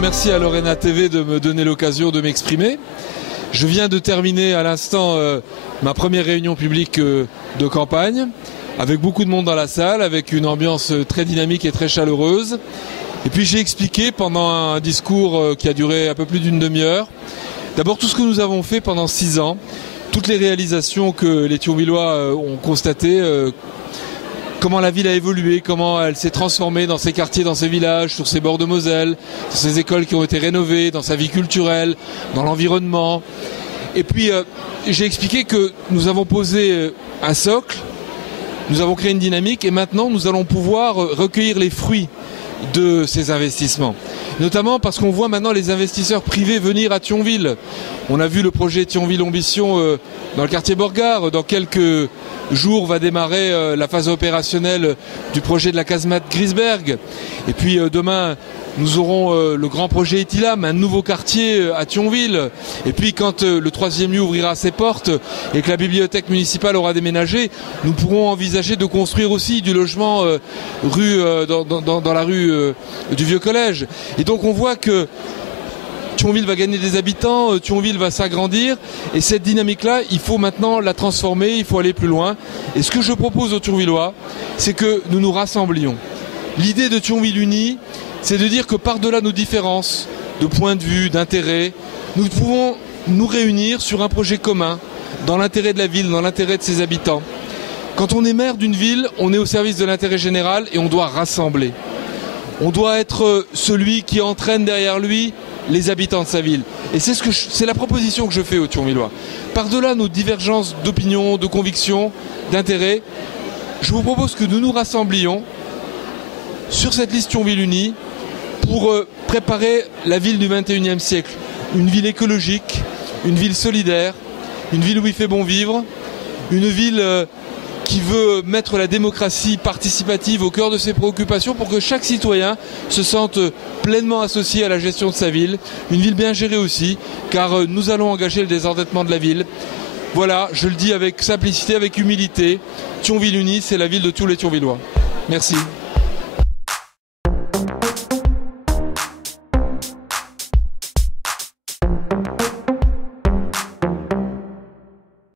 Merci à Lorena TV de me donner l'occasion de m'exprimer. Je viens de terminer à l'instant ma première réunion publique de campagne, avec beaucoup de monde dans la salle, avec une ambiance très dynamique et très chaleureuse. Et puis j'ai expliqué pendant un discours qui a duré un peu plus d'une demi-heure, d'abord tout ce que nous avons fait pendant 6 ans, toutes les réalisations que les Thionvillois ont constatées, comment la ville a évolué, comment elle s'est transformée dans ses quartiers, dans ses villages, sur ses bords de Moselle, dans ses écoles qui ont été rénovées, dans sa vie culturelle, dans l'environnement. Et puis j'ai expliqué que nous avons posé un socle, nous avons créé une dynamique et maintenant nous allons pouvoir recueillir les fruits de ces investissements. Notamment parce qu'on voit maintenant les investisseurs privés venir à Thionville. On a vu le projet Thionville Ambition dans le quartier Borgard. Dans quelques jours va démarrer la phase opérationnelle du projet de la casemate Grisberg. Et puis demain, nous aurons le grand projet Etilam, un nouveau quartier à Thionville. Et puis quand le 3e lieu ouvrira ses portes et que la bibliothèque municipale aura déménagé, nous pourrons envisager de construire aussi du logement dans la rue du Vieux Collège. Et donc on voit que Thionville va gagner des habitants, Thionville va s'agrandir et cette dynamique-là, il faut maintenant la transformer, il faut aller plus loin. Et ce que je propose aux Thionvillois, c'est que nous nous rassemblions. L'idée de Thionville Uni, c'est de dire que par-delà nos différences de points de vue, d'intérêts, nous pouvons nous réunir sur un projet commun, dans l'intérêt de la ville, dans l'intérêt de ses habitants. Quand on est maire d'une ville, on est au service de l'intérêt général et on doit rassembler. On doit être celui qui entraîne derrière lui les habitants de sa ville. Et c'est la proposition que je fais aux Thionvillois. Par-delà nos divergences d'opinion, de convictions, d'intérêts, je vous propose que nous nous rassemblions sur cette liste Thionville Unie pour préparer la ville du 21e siècle. Une ville écologique, une ville solidaire, une ville où il fait bon vivre, une ville qui veut mettre la démocratie participative au cœur de ses préoccupations pour que chaque citoyen se sente pleinement associé à la gestion de sa ville. Une ville bien gérée aussi, car nous allons engager le désendettement de la ville. Voilà, je le dis avec simplicité, avec humilité. Thionville Unie, c'est la ville de tous les Thionvillois. Merci.